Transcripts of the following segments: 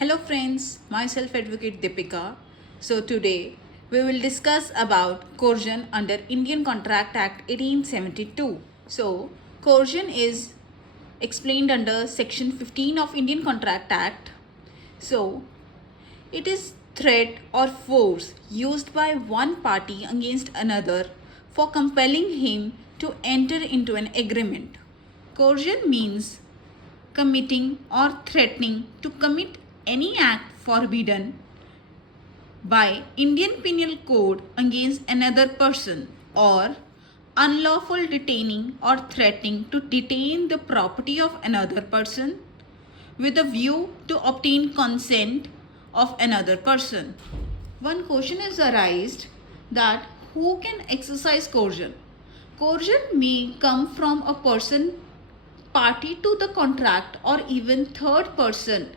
Hello friends, myself Advocate Deepika. So today we will discuss about coercion under Indian Contract Act 1872. So coercion is explained under section 15 of Indian Contract Act. So it is threat or force used by one party against another for compelling him to enter into an agreement. Coercion means committing or threatening to commit any act forbidden by Indian Penal Code against another person, or unlawful detaining or threatening to detain the property of another person with a view to obtain consent of another person. One question is arised that who can exercise coercion? Coercion may come from a person party to the contract or even third person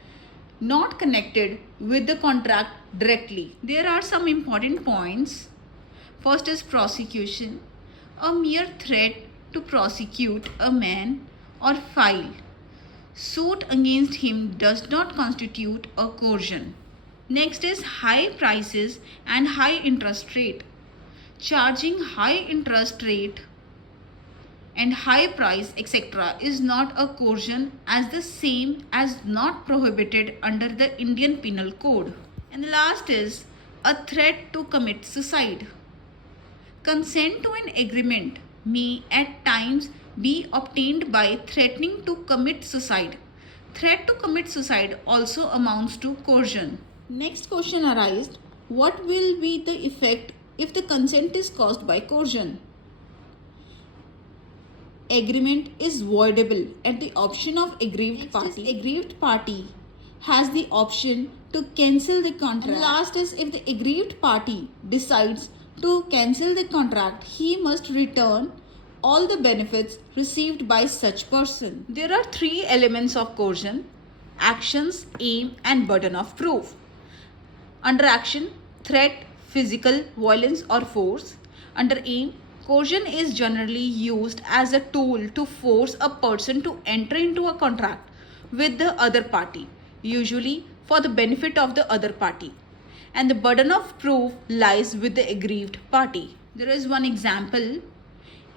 not connected with the contract directly. There are some important points. First is prosecution. A mere threat to prosecute a man or file suit against him does not constitute a coercion. Next is high prices and high interest rate. Charging high interest rate and high price etc. is not a coercion, as the same as not prohibited under the Indian Penal Code. And the last is a threat to commit suicide. Consent to an agreement may at times be obtained by threatening to commit suicide. Threat to commit suicide also amounts to coercion. Next question arises, what will be the effect if the consent is caused by coercion? Agreement is voidable at the option of aggrieved party. Aggrieved party has the option to cancel the contract. And last is, if the aggrieved party decides to cancel the contract, he must return all the benefits received by such person. There are three elements of coercion: actions, aim, and burden of proof. Under action, threat, physical violence or force. Under aim, coercion is generally used as a tool to force a person to enter into a contract with the other party, usually for the benefit of the other party. And the burden of proof lies with the aggrieved party. There is one example.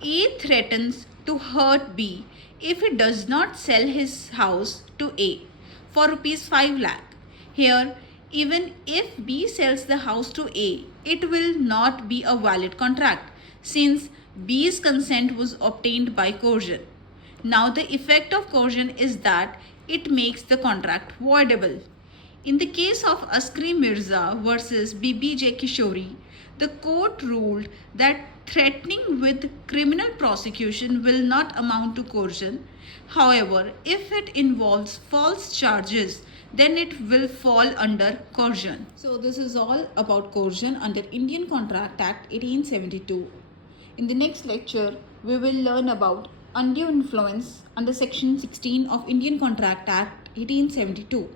A threatens to hurt B if he does not sell his house to A for rupees 5 lakh. Here, even if B sells the house to A, it will not be a valid contract, since B's consent was obtained by coercion. Now the effect of coercion is that it makes the contract voidable. In the case of Askari Mirza versus BBJ Kishori, the court ruled that threatening with criminal prosecution will not amount to coercion. However, if it involves false charges, then it will fall under coercion. So this is all about coercion under Indian Contract Act 1872. In the next lecture, we will learn about undue influence under section 16 of Indian Contract Act 1872.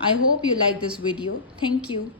I hope you like this video. Thank you.